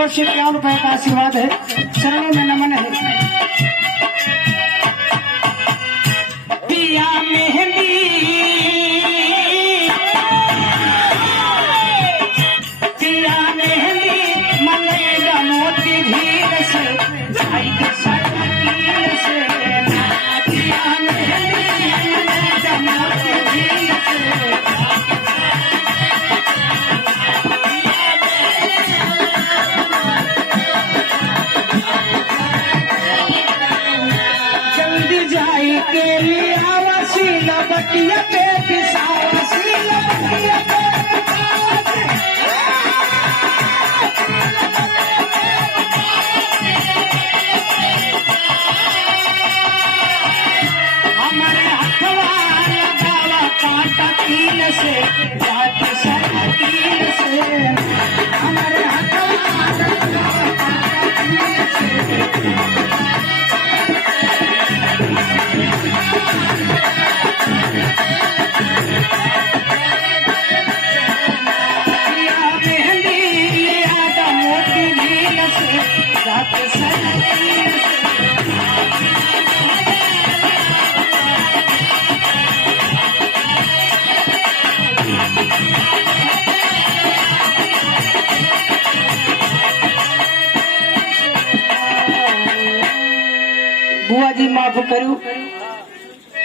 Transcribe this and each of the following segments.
ओर से 51 रुपए का आशीर्वाद है, चरणों में नमन है। पिया मेहंदी पिया मेहंदी मलेगा मोती धीर से भाई के सकील से पिया मेहंदी मलेगा मोती धीर से के लिए आवासी लबटिया पे पिसावासी लबटिया पे हमारे हथवा लगावा कांटा कील से बात सर कील से हमारे हथवा लगावा कांटा कील से बुआ जी माफ करू,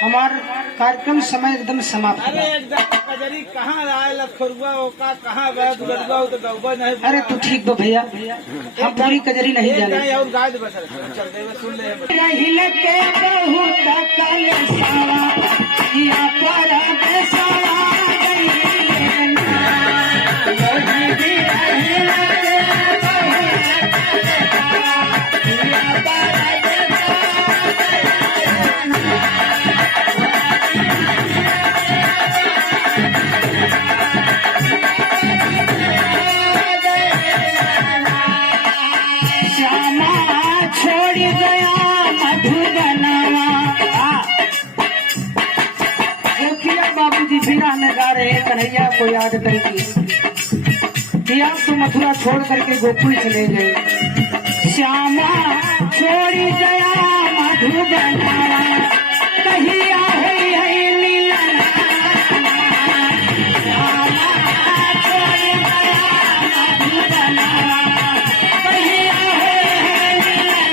हमार कार्यक्रम समय एकदम समाप्त। अरे एकदम कजरी कहाँ आए लखरुआ ओका कहाँ गए दुलरुआ तो गौबा नहीं। अरे तू ठीक दो भैया, हम पूरी कजरी नहीं जाने। और गाय दे बस चल दे सुन ले रहिल के बहुत कलसावा या पर देसावा गई लेना लोही भी रहिल के कन्हैया को याद करके कि आप तो मथुरा छोड़ करके गोकुल चले गए। श्यामा छोड़ी गया मधुबना कहिया हुई है मिलन श्यामा छोड़ी गया मधुबना कहिया हुई है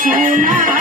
सुना